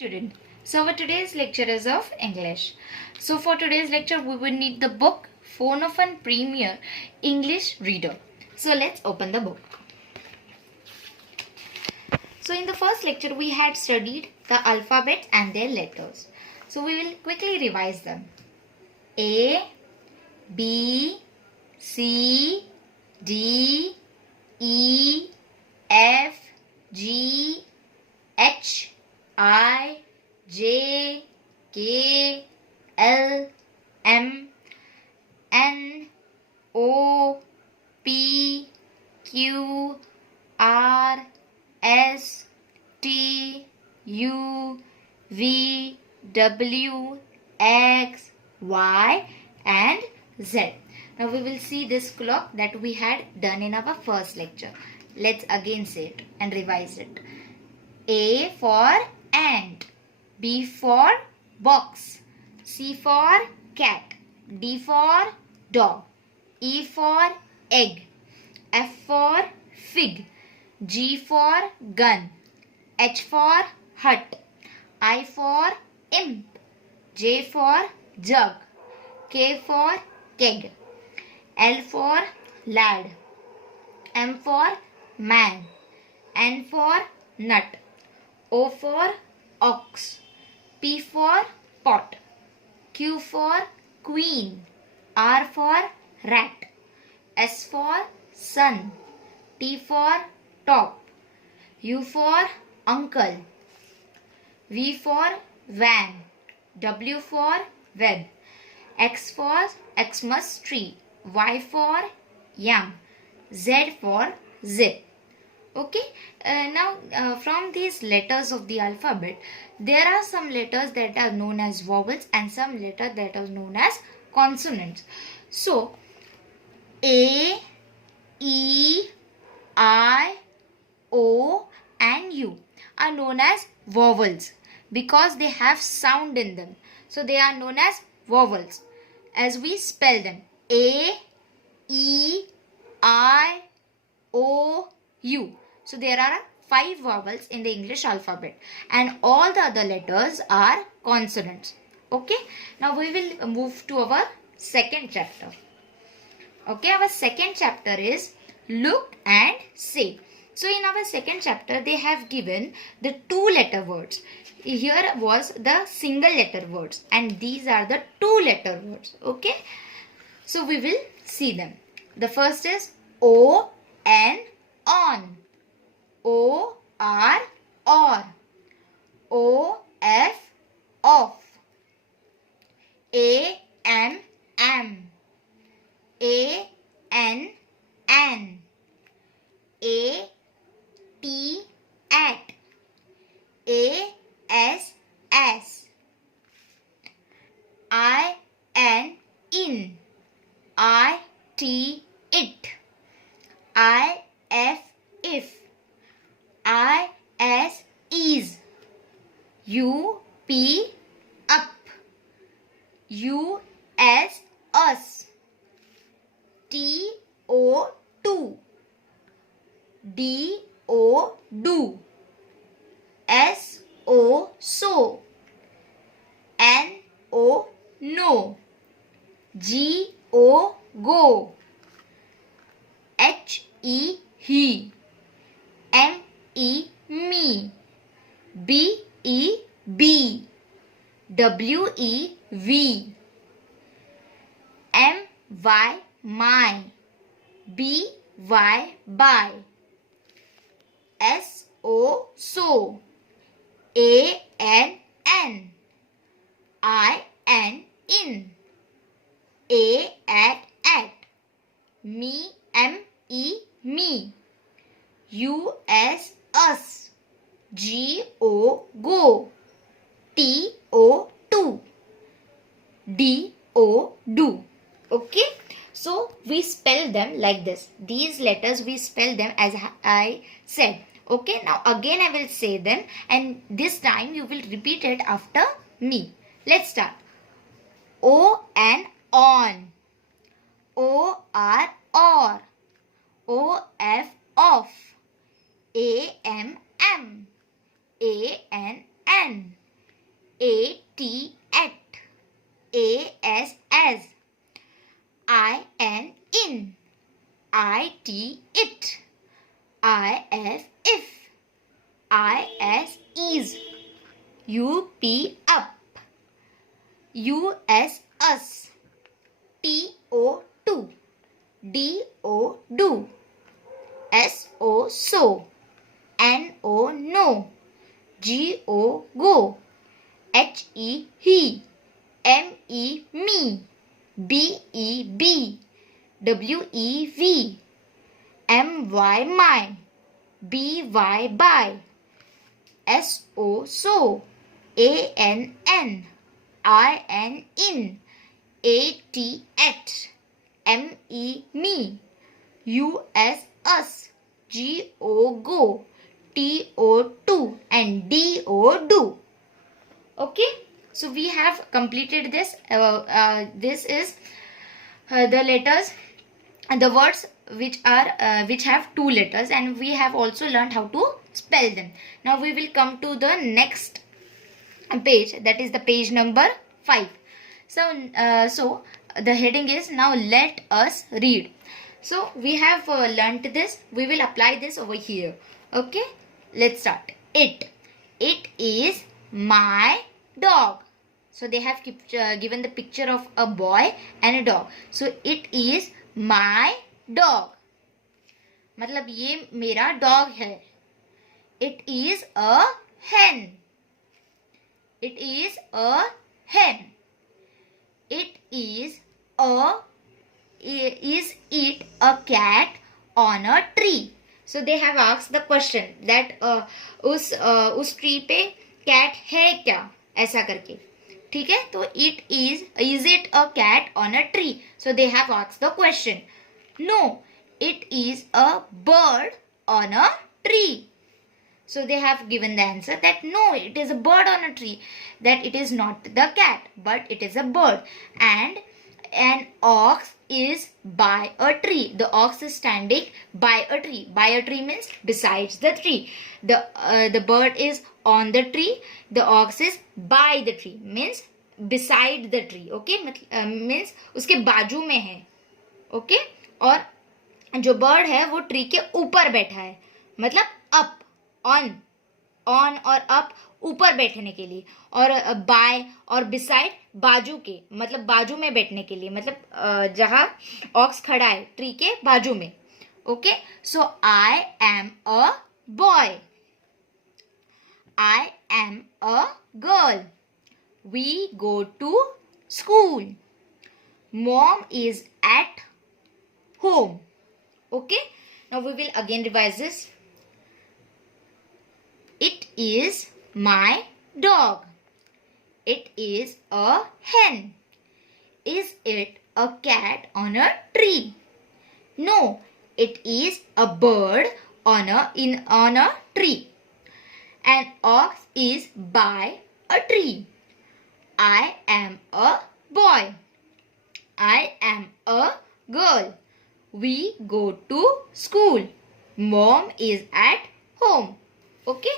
Student. So our today's lecture is of English. So for today's lecture we will need the book Phonophone Premier English Reader. So let's open the book. So in the first lecture we had studied the alphabet and their letters. So we will quickly revise them. A, B, C, D, E, F, G, H, I, J, K, L, M, N, O, P, Q, R, S, T, U, V, W, X, Y and Z. Now we will see this clock that we had done in our first lecture. Let's again say it and revise it. A for ant, B for box, C for cat, D for dog, E for egg, F for fig, G for gun, H for hut, I for imp, J for jug, K for keg, L for lad, M for man, N for nut, O for ox, P for pot, Q for queen, R for rat, S for sun, T for top, U for uncle, V for van, W for web, X for Xmas tree, Y for yam, Z for zip. Okay, now from these letters of the alphabet, there are some letters that are known as vowels and some letters that are known as consonants. So, A, E, I, O and U are known as vowels because they have sound in them. So, they are known as vowels as we spell them. A, E, I, O, U. So there are 5 vowels in the English alphabet and all the other letters are consonants. Okay. Now we will move to our second chapter. Okay. Our second chapter is look and say. So in our second chapter they have given the 2-letter words. Here was the single letter words and these are the 2-letter words. Okay. So we will see them. The first is O, N, on, O, R, or, O, F, off, A, M, am, A, N, an, A, T, at, A, S, as, I, N, in, I, T, it, I, F, if, I, S, is, U, P, up, U, S, us, T, O, to, D, O, do, S, O, so, N, O, no, G, O, go, H, E, he, M, E, me, B, E, be, W, E, we, M, Y, my, B, Y, by, S, O, so, A, N, N, I, N, in, A, at, me, M, E, me, U, S, us, G, O, go, T, O, to, D, O, do. Okay. So we spell them like this. These letters we spell them as I said. Okay. Now again I will say them and this time you will repeat it after me. Let's start. O and on. O, R, or. O, F, off, A, M, M, A, N, N, A-T, at. A-S, as. I-N, in. I-T, it. I-F, if. I-S, is. U-P, up. U-S, us. T-O, to. D-O, do. S-O, so. N-O, no. G-O, go. H-E, he. M-E, me. B-E, be. W-E, we. M-Y, my. B-Y, by. S-O, so. A-N, n. I-N, in. A-T, at. M-E, me. U-S, us. G-O, go. T-O, to. And D-O, do. Okay, so we have completed this. This is the letters and the words which have two letters, and we have also learned how to spell them. Now we will come to the next page, that is the page number 5. So the heading is now let us read. So we have learnt this. We will apply this over here. Okay, let's start. It is my dog. So they have given the picture of a boy and a dog. So it is my dog. मतलब ये मेरा dog है. It is a hen. It is a hen. It is it a cat on a tree? So they have asked the question that उस tree पे cat है क्या, ऐसा करके. ठीक है, तो it is it a cat on a tree? So they have asked the question. No, it is a bird on a tree. So they have given the answer that no, it is a bird on a tree, that it is not the cat, but it is a bird. And an ox is by a tree. The ox is standing by a tree. By a tree means besides the tree. The bird is on the tree. The ox is by the tree means beside the tree. Okay, means उसके बाजू में है. Okay, और जो bird है वो tree के ऊपर बैठा है, मतलब up, on और up ऊपर बैठने के लिए, और by और beside बाजू के, मतलब बाजू में बैठने के लिए, मतलब जहाँ ऑक्स खड़ा है ट्री के बाजू में. Okay, so I am a boy. I am a girl. We go to school. Mom is at home. Okay, now we will again revise this. It is my dog. It is a hen. Is it a cat on a tree? No, it is a bird on a tree. An ox is by a tree. I am a boy. I am a girl. We go to school. Mom is at home. Okay,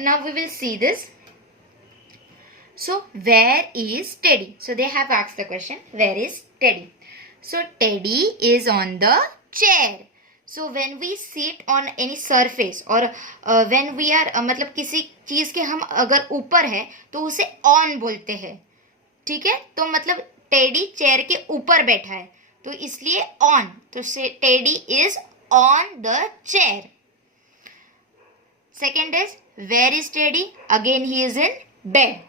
now we will see this. So where is Teddy? So they have asked the question, where is Teddy? So Teddy is on the chair. So when we sit on any surface or when we are मतलब किसी चीज के हम अगर ऊपर है तो उसे on बोलते हैं. ठीक है, तो मतलब टेडी चेयर के ऊपर बैठा है तो इसलिए on. तो से teddy is on the chair. Second is where is Teddy? Again he is in bed.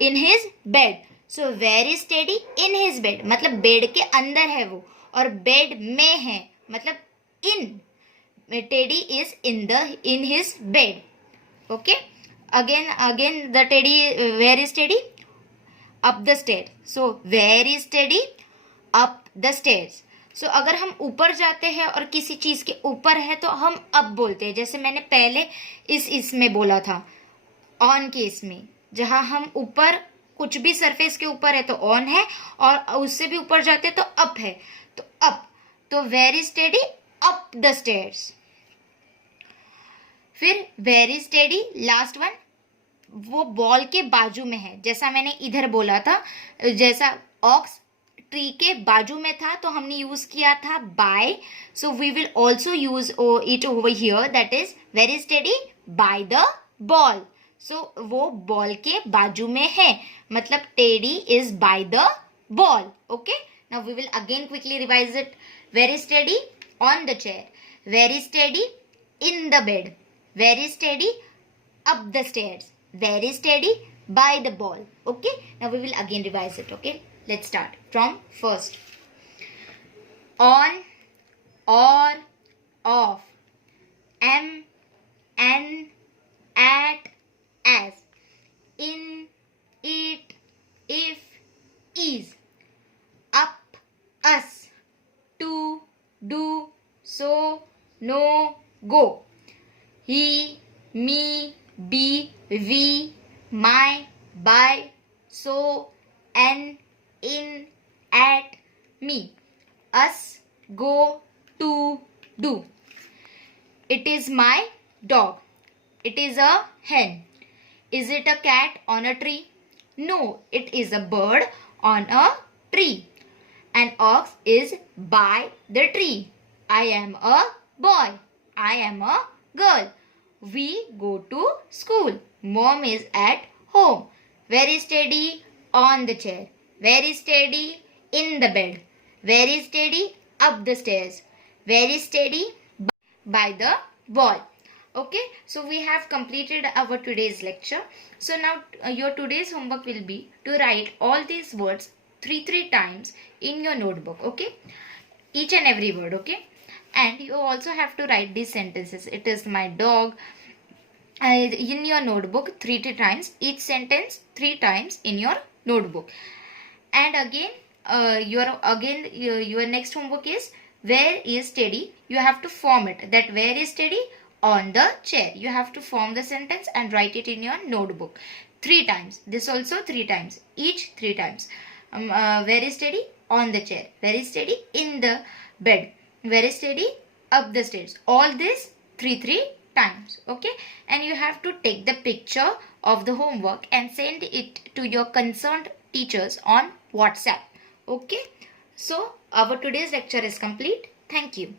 In his bed. So where is Teddy? In his bed. मतलब बेड के अंदर है वो और बेड में है मतलब in. Teddy is in his bed. Okay. Again the Teddy, where is Teddy? Up the stairs. So where is Teddy? Up the stairs. So अगर हम ऊपर जाते हैं और किसी चीज के ऊपर है तो हम up बोलते हैं. जैसे मैंने पहले इसमें बोला था on के इसमें, जहां हम ऊपर कुछ भी सरफेस के ऊपर है तो on है और उससे भी ऊपर जाते तो up है तो up. तो where is Teddy? Up the stairs. फिर where is Teddy? Last one. वो बॉल के बाजू में है, जैसा मैंने इधर बोला था, जैसा ऑक्स ट्री के बाजू में था तो हमने यूज किया था by, so we will also use it over here, that is very study by the ball. So वो बॉल के बाजू में है, मतलब teddy is by the ball. Okay, now we will again quickly revise it. Very study on the chair, very study in the bed, very steady up the stairs, very steady by the ball. Okay, now we will again revise it. Okay, let's start from first. On, or, off, am, an, at, as, in, it, if, is, up, us, to, do, so, no, go. He, me, be, we, my, by, so, an, in, at, me, us, go, to, do. It is my dog. It is a hen. Is it a cat on a tree? No, it is a bird on a tree. An ox is by the tree. I am a boy. I am a girl. We go to school. Mom is at home. Very steady on the chair. Very steady in the bed. Very steady up the stairs. Very steady by the wall. Okay, so we have completed our today's lecture. So now your today's homework will be to write all these words three times in your notebook. Okay, each and every word. Okay, and you also have to write these sentences. It is my dog in your notebook 3 times, each sentence 3 times in your notebook. And again your next homework is where is steady. You have to form it, that where is steady on the chair. You have to form the sentence and write it in your notebook 3 times. This also 3 times, each 3 times. Very steady on the chair, very steady in the bed, very steady up the stairs. All this 3 times. Okay, and you have to take the picture of the homework and send it to your concerned teachers on WhatsApp. Okay, so our today's lecture is complete. Thank you.